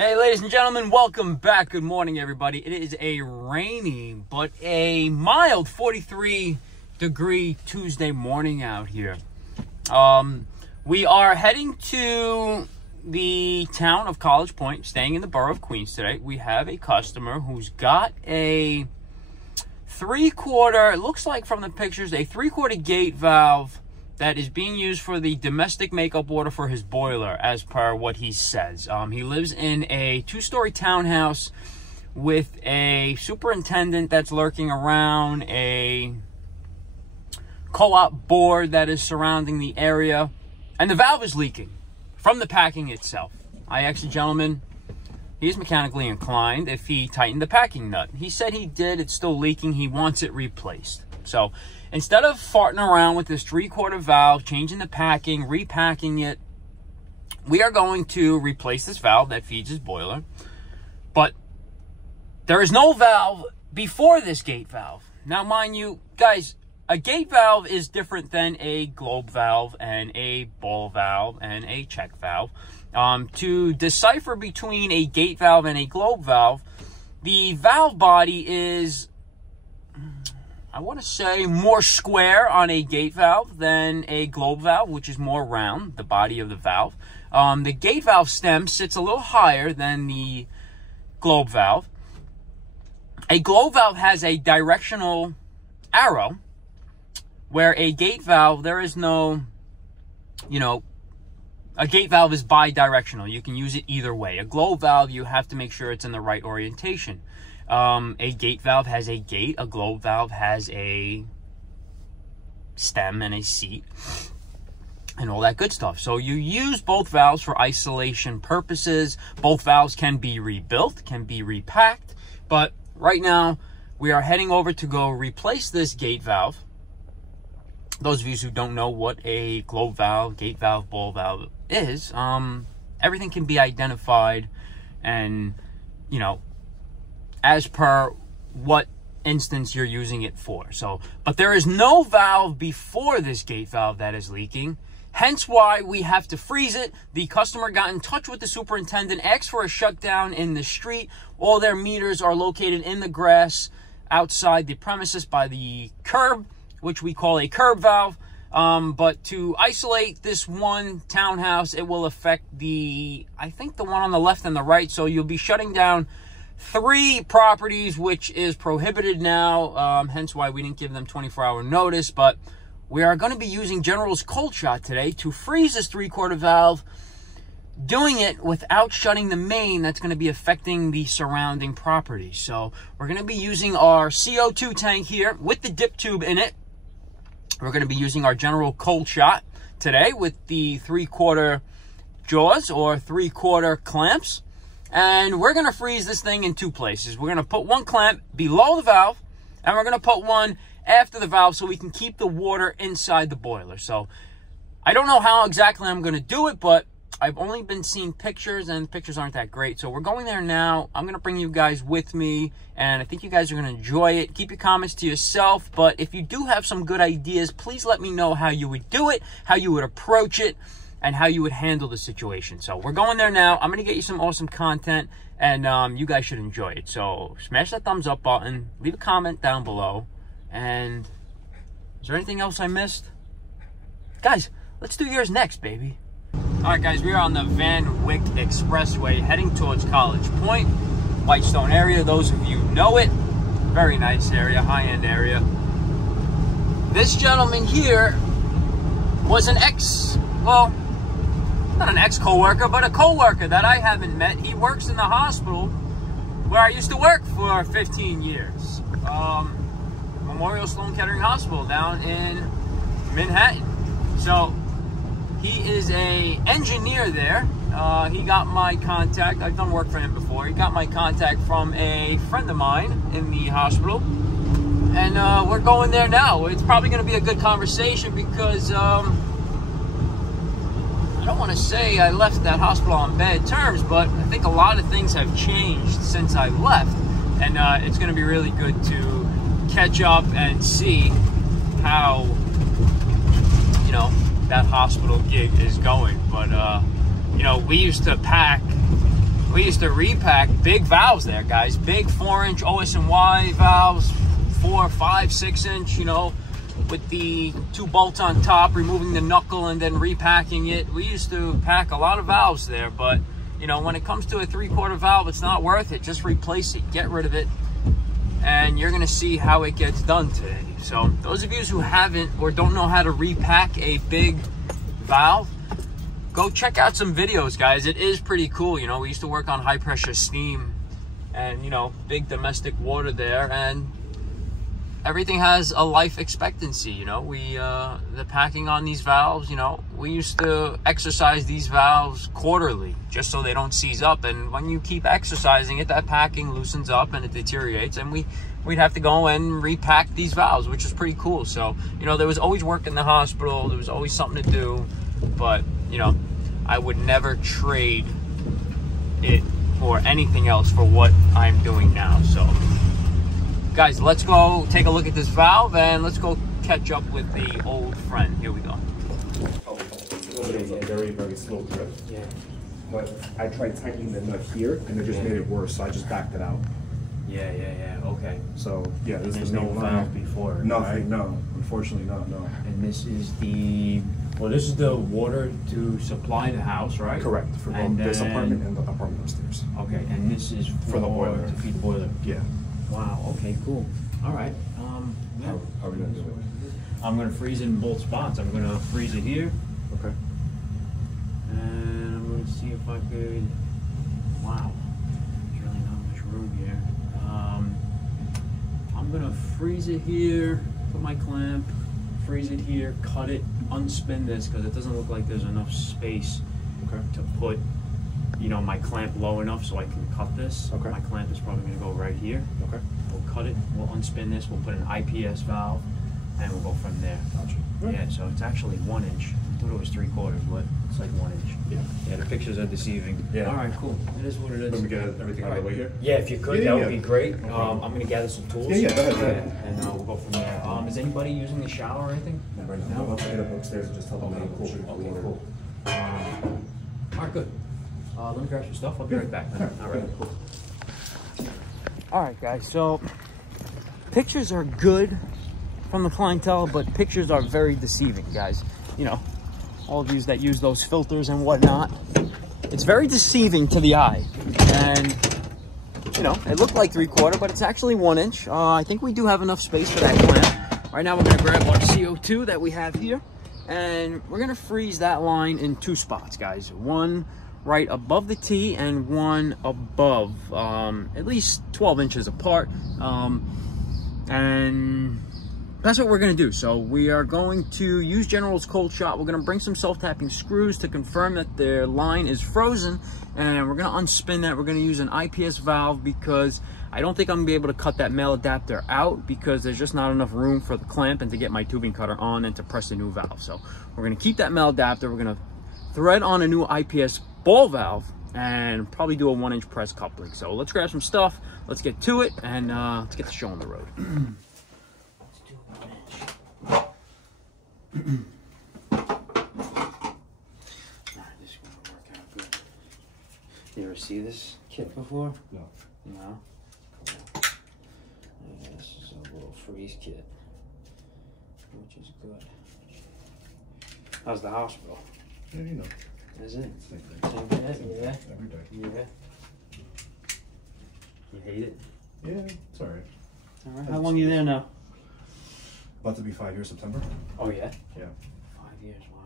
Hey, ladies and gentlemen, welcome back. Good morning, everybody. It is a rainy but a mild 43-degree Tuesday morning out here. We are heading to the town of College Point, staying in the borough of Queens today. We have a customer who's got a three-quarter, it looks like from the pictures, a three-quarter gate valve that is being used for the domestic makeup water for his boiler, as per what he says. He lives in a two-story townhouse with a superintendent that's lurking around, a co-op board that is surrounding the area, and the valve is leaking from the packing itself. I asked the gentleman, he's mechanically inclined, if he tightened the packing nut. He said he did. It's still leaking. He wants it replaced. So instead of farting around with this three-quarter valve, changing the packing, repacking it, we are going to replace this valve that feeds his boiler. But there is no valve before this gate valve. Now, mind you, guys, a gate valve is different than a globe valve and a ball valve and a check valve. To decipher between a gate valve and a globe valve, the valve body is, I want to say, more square on a gate valve than a globe valve, which is more round, the body of the valve. The gate valve stem sits a little higher than the globe valve. A globe valve has a directional arrow, where a gate valve, there is no, a gate valve is bi-directional. You can use it either way. A globe valve, you have to make sure it's in the right orientation. A gate valve has a gate. A globe valve has a stem and a seat and all that good stuff. So you use both valves for isolation purposes. Both valves can be rebuilt, can be repacked. But right now, we are heading over to go replace this gate valve. Those of you who don't know what a globe valve, gate valve, ball valve is, everything can be identified and, as per what instance you're using it for. So, but there is no valve before this gate valve that is leaking, hence why we have to freeze it. The customer got in touch with the superintendent, asked for a shutdown in the street. All their meters are located in the grass outside the premises by the curb, which we call a curb valve. But to isolate this one townhouse, it will affect I think the one on the left and the right. So you'll be shutting down 3 properties, which is prohibited now, hence why we didn't give them 24-hour notice. But we are going to be using General's Cold Shot today to freeze this three-quarter valve, doing it without shutting the main that's going to be affecting the surrounding property. So we're going to be using our CO2 tank here with the dip tube in it. We're going to be using our General Cold Shot today with the three-quarter jaws or three-quarter clamps. And we're going to freeze this thing in 2 places. We're going to put one clamp below the valve, and we're going to put one after the valve so we can keep the water inside the boiler. So I don't know how exactly I'm going to do it, but I've only been seeing pictures, and pictures aren't that great. So we're going there now. I'm going to bring you guys with me, and I think you guys are going to enjoy it. Keep your comments to yourself, but if you do have some good ideas, please let me know how you would do it, how you would approach it, and how you would handle the situation. So we're going there now. I'm going to get you some awesome content, and you guys should enjoy it. So smash that thumbs up button, leave a comment down below, and is there anything else I missed? Guys, let's do yours next, baby. All right, guys, we are on the Van Wyck Expressway heading towards College Point, Whitestone area. Those of you know it. Very nice area, high-end area. This gentleman here was an not an ex-coworker, but a coworker that I haven't met. He works in the hospital where I used to work for 15 years. Memorial Sloan Kettering Hospital down in Manhattan. So he is an engineer there. He got my contact. I've done work for him before. He got my contact from a friend of mine in the hospital. And we're going there now. It's probably going to be a good conversation because I don't want to say I left that hospital on bad terms, but I think a lot of things have changed since I left. And it's going to be really good to catch up and see how, that hospital gig is going. But, we used to pack we used to repack big valves there, guys. Big 4-inch OS&Y valves, 4, 5, 6-inch, you know, with the 2 bolts on top, removing the knuckle and then repacking it. We used to pack a lot of valves there, but, you know, when it comes to a 3/4 valve, it's not worth it. Just replace it, get rid of it, and you're going to see how it gets done today. So those of you who haven't or don't know how to repack a big valve, go check out some videos, guys. It is pretty cool. You know, we used to work on high pressure steam and, you know, big domestic water there, and everything has a life expectancy. You know, the packing on these valves, you know, we used to exercise these valves quarterly just so they don't seize up, and when you keep exercising it, that packing loosens up and it deteriorates, and we'd have to go and repack these valves, which is pretty cool. So, you know, there was always work in the hospital, there was always something to do, but, you know, I would never trade it or anything else for what I'm doing now. So, guys, let's go take a look at this valve and let's go catch up with the old friend. Here we go. It was a very, very slow grip. Yeah. But I tried tightening the nut here, and it just made it worse, so I just backed it out. Yeah, okay. So, yeah, this is no the valve before. Nothing, right? no. Unfortunately, no. And this is the, well, this is the water to supply the house, right? Correct, for both this apartment and the apartment upstairs. Okay, and this is For the boiler. To feed the boiler. Yeah. Wow, okay, cool. All right. How are we going to do it? I'm going to freeze it in both spots. I'm going to freeze it here. Okay. And I'm going to see if I could, wow, there's really not much room here. I'm going to freeze it here, put my clamp, freeze it here, cut it, unspin this because it doesn't look like there's enough space to put, you know, my clamp low enough so I can cut this. Okay. My clamp is probably going to go right here. Okay. We'll cut it, we'll unspin this, we'll put an IPS valve, and we'll go from there. Gotcha. Yeah, so it's actually 1 inch. I thought it was 3/4, but it's like 1 inch. Yeah. Yeah, the pictures are deceiving. Yeah. All right, cool. It is what it is. Let me get everything out of the way here. Yeah, if you could, Yeah, that would be great. No problem. I'm going to gather some tools. Yeah, go ahead. And we'll go from there. Is anybody using the shower or anything? Not right now. I'm about to get up upstairs and just tell them Okay, how cool. to shoot the Okay, water. cool. All right, good. Let me grab some stuff. I'll be right back. All right, cool. All right, guys. So pictures are good from the clientele, but pictures are very deceiving, guys. You know, all of you that use those filters and whatnot, it's very deceiving to the eye. And, you know, it looked like 3/4, but it's actually 1 inch. I think we do have enough space for that clamp. Right now, we're going to grab our CO2 that we have here, and we're going to freeze that line in 2 spots, guys. One right above the T and one above, at least 12 inches apart. And that's what we're going to do. So we are going to use General's Cold Shot. We're going to bring some self-tapping screws to confirm that their line is frozen, and we're going to unspin that. We're going to use an IPS valve because I don't think I'm going to be able to cut that male adapter out because there's just not enough room for the clamp and to get my tubing cutter on and to press a new valve. So we're going to keep that male adapter. We're going to thread on a new IPS ball valve and probably do a 1 inch press coupling. So let's grab some stuff, let's get to it, and let's get the show on the road. Let's do 1 inch. Alright, this is gonna work out good. You ever see this kit before? No. No? Yeah, this is a little freeze kit, which is good. How's the hospital? Yeah, you know. Is it? Same thing. Same thing? Yeah. Every day. Yeah. You hate it? Yeah, it's alright. All right. How long are you there now? About to be 5 years September. Oh yeah. Yeah. 5 years. Wow.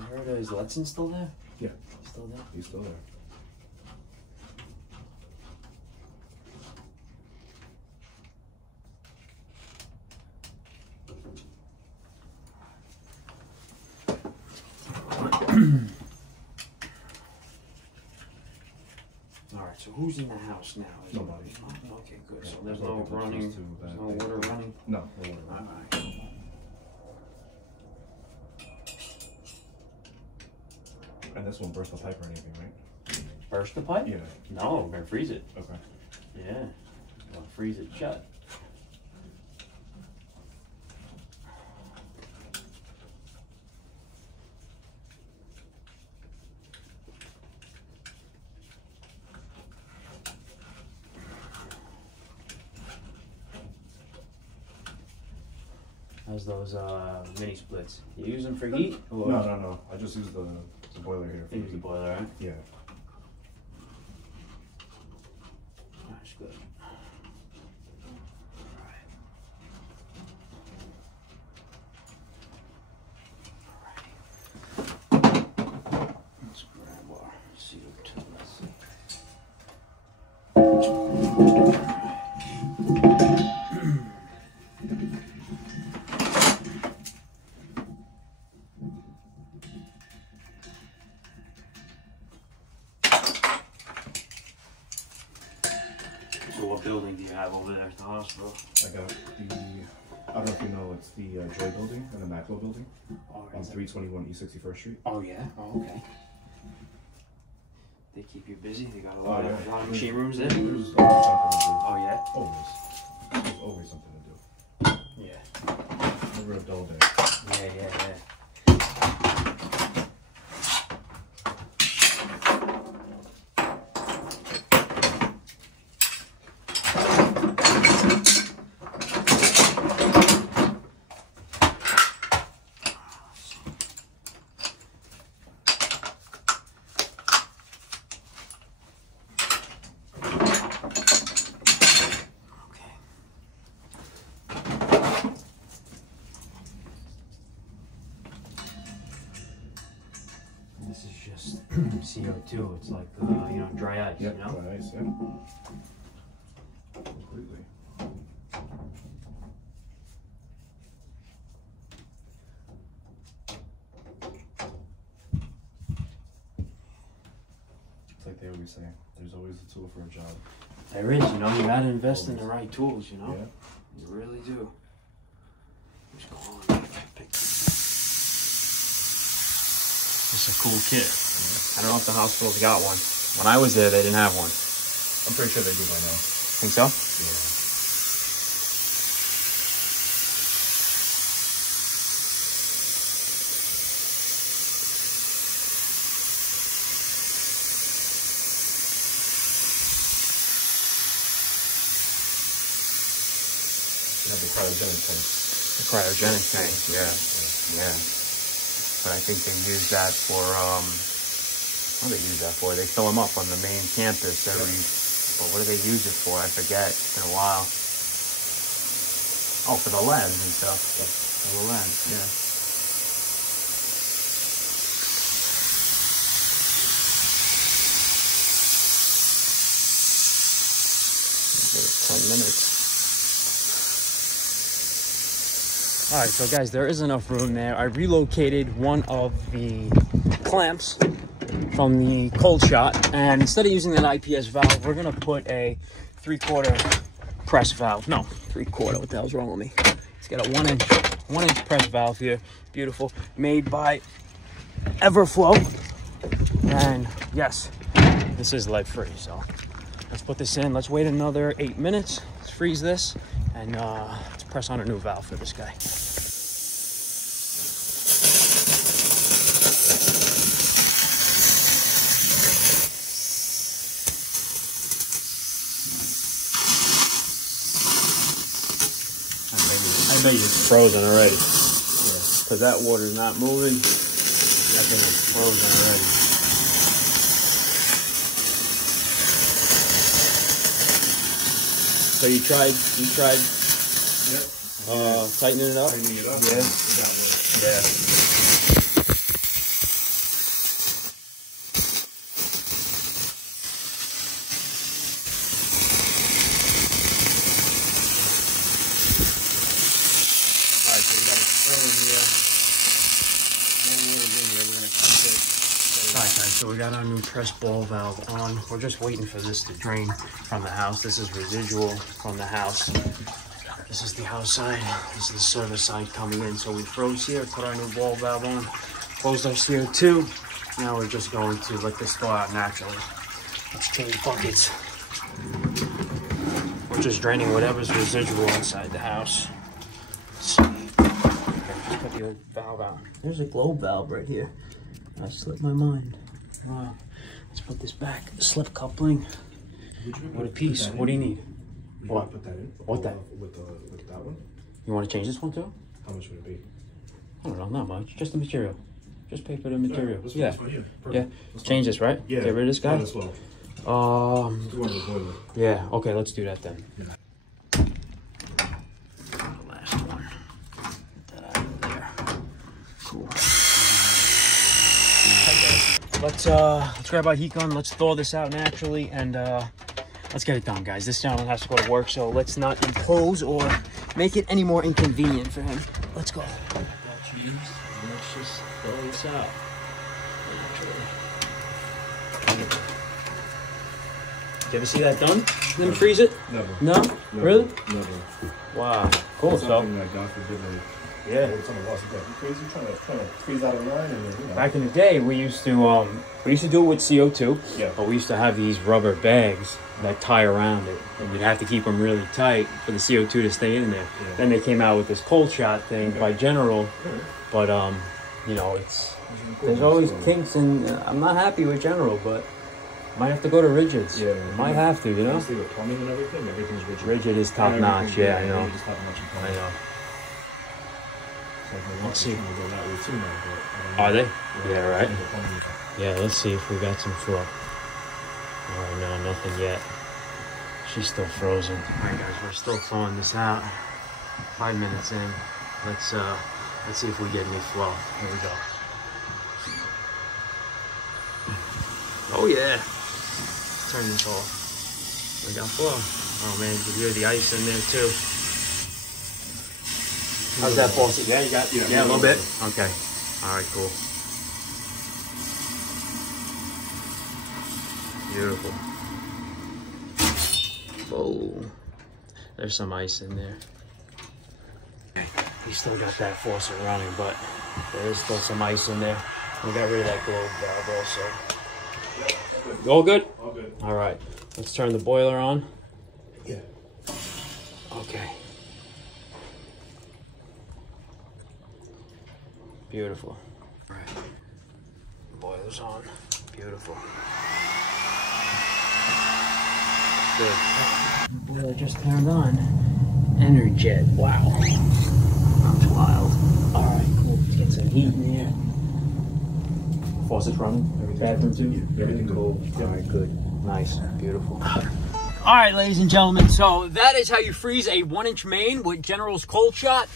I heard, is Letson still there? Yeah. He's still there? He's still there. Alright, so who's in the house now? Nobody. Oh, okay, good. Yeah, So there's no no people running, close to there's that no thing. water running? No, no water. Alright. And this won't burst the pipe or anything, right? Burst the pipe? Yeah. No, we're gonna freeze it. Okay. Yeah, we'll freeze it shut. How's those mini splits? You use them for heat? Or? No. I just use the boiler here. You use the boiler, right? Yeah. That's good. Let's grab our CO2. Let's see. So what building do you have over there at the hospital? I got the, I don't know if you know, it's the Joy building and the Maclo building on 321 East 61st Street. Oh yeah? Oh, okay. They keep you busy? They got a lot of machine rooms there? There's always something to do. Oh yeah? Always. There's always something to do. Yeah. Never a dull day. Yeah. This is just CO2. It's like, dry ice, Yep, you know? dry ice, yeah. Completely. It's like they always say, there's always a tool for a job. There is, you gotta invest in the right tools, Yeah. You really do. Just go on. It's a cool kit. I don't know if the hospital's got one. When I was there, they didn't have one. I'm pretty sure they do by now. Think so? Yeah. Yeah, the cryogenic tank. The cryogenic tank, yeah. But I think they use that for, what do they use that for? They fill them up on the main campus but what do they use it for? I forget. It's been a while. Oh, for the labs and stuff. For the labs, yeah. Give it 10 minutes. All right, so guys, there is enough room there. I relocated one of the clamps from the cold shot, and instead of using that IPS valve, we're gonna put a 3/4 press valve. No, 3/4, what the hell's wrong with me? It's got a 1-inch press valve here. Beautiful, made by Everflow. And yes, this is lead free, so let's put this in. Let's wait another 8 minutes. Let's freeze this, and let's press on a new valve for this guy. I bet it's frozen already. Yeah. Because that water's not moving. That thing is frozen already. So you tried tightening it up? Tightening it up? Yeah. That way. Yeah. Alright, so we got a spring in here. No water's in here, we're gonna cut it. Alright guys, so we got our new press ball valve on. We're just waiting for this to drain from the house. This is residual from the house. This is the house side. This is the service side coming in. So we froze here, put our new ball valve on, closed our CO2, Now we're just going to let this thaw out naturally. Let's change buckets. We're just draining whatever's residual inside the house. Let's see. Okay, just put the valve out. There's a globe valve right here. I slipped my mind. Wow. Let's put this back. Slip coupling. What a piece. What do you need? What? Put that in. What that? With that one. You want to change this one too? How much would it be? I don't know, not much. Just the material. Just pay for the material. Yeah. Yeah. Change this, right? Yeah. Get rid of this guy? As well. Yeah. Okay, let's do that then. Yeah. The last one. Put that out of there. Cool. Let's grab our heat gun. Let's thaw this out naturally, and let's get it done, guys. This gentleman has to go to work, so let's not impose or make it any more inconvenient for him. Let's go. Let's just throw this out. Did you ever see that done? Then freeze it? Never. No? Never. Really? Never. Wow. Cool. It's So, something that God forbid, like, yeah. it's on the wall. So you crazy trying to freeze out a line, and then, you know. Back in the day, we used to do it with CO2. Yeah. But we used to have these rubber bags that tie around it, and you'd have to keep them really tight for the CO2 to stay in there. Yeah. Then they came out with this cold shot thing by General, but you know, there's always kinks, and I'm not happy with General, but might have to go to Rigids. Yeah, might have to, you know. Honestly, with plumbing and everything's rigid. Rigid is top notch. Yeah, I know. Rigid is top notch. I know. Let's see. Go that way too now, but Are they? Yeah, right. plumbing. Yeah, let's see if we got some flow. Oh no, nothing yet. She's still frozen. Alright guys, we're still thawing this out. 5 minutes in. Let's see if we get any flow. Here we go. Oh yeah. Let's turn this off. We got flow. Oh man, you can hear the ice in there too. How's that faucet? Yeah, you got a little bit? Okay. Alright, cool. Beautiful. Oh, there's some ice in there. We still got that faucet running, but there is still some ice in there. We got rid of that globe valve also. All good? All good. All right. Let's turn the boiler on. Yeah. Okay. Beautiful. All right. Boiler's on. Beautiful. Good. The boiler just turned on. Energet. Wow. That's wild. Alright, cool. Let's get some heat in here. Faucet's running. Bathroom too? Everything cool. Alright, good. Nice. Beautiful. Alright, ladies and gentlemen. So that is how you freeze a 1-inch main with General's Cold Shot.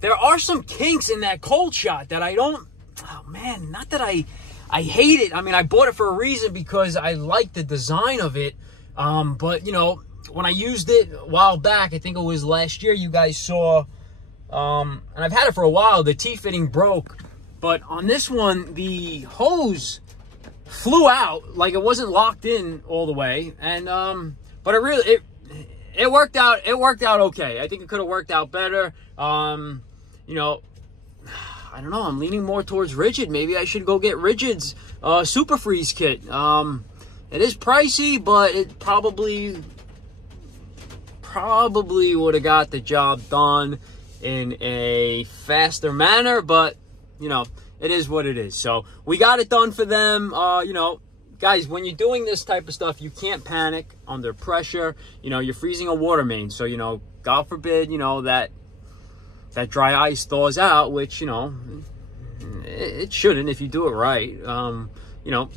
There are some kinks in that cold shot that I don't... Oh, man. Not that I hate it. I mean, I bought it for a reason because I like the design of it. But, you know, when I used it a while back, I think it was last year, you guys saw, and I've had it for a while, the T-fitting broke. But on this one, the hose flew out, like it wasn't locked in all the way. And, but it worked out okay. I think it could have worked out better. You know, I don't know, I'm leaning more towards Rigid. Maybe I should go get Rigid's Super Freeze kit. It is pricey, but it probably would have got the job done in a faster manner, but, you know, it is what it is. So we got it done for them. You know, guys, when you're doing this type of stuff, you can't panic under pressure. You know, you're freezing a water main. So, you know, God forbid, you know, that dry ice thaws out, which, you know, it shouldn't if you do it right. You know,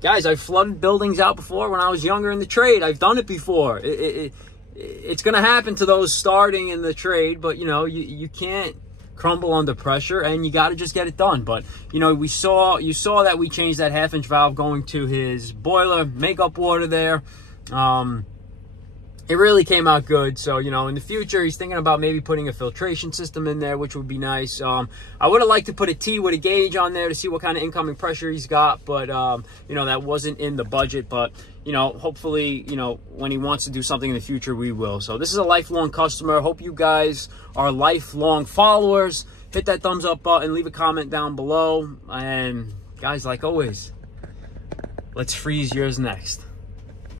guys, I've flooded buildings out before when I was younger in the trade. I've done it before. It's going to happen to those starting in the trade, but, you know, you can't crumble under pressure, and you got to just get it done. But, you know, you saw that we changed that 1/2-inch valve going to his boiler, makeup water there. It really came out good. So, you know, in the future, he's thinking about maybe putting a filtration system in there, which would be nice. I would have liked to put a T with a gauge on there to see what kind of incoming pressure he's got, but, you know, that wasn't in the budget. But, you know, hopefully, you know, when he wants to do something in the future, we will. So this is a lifelong customer. Hope you guys are lifelong followers. hit that thumbs up button, leave a comment down below. And guys, like always, let's freeze yours next.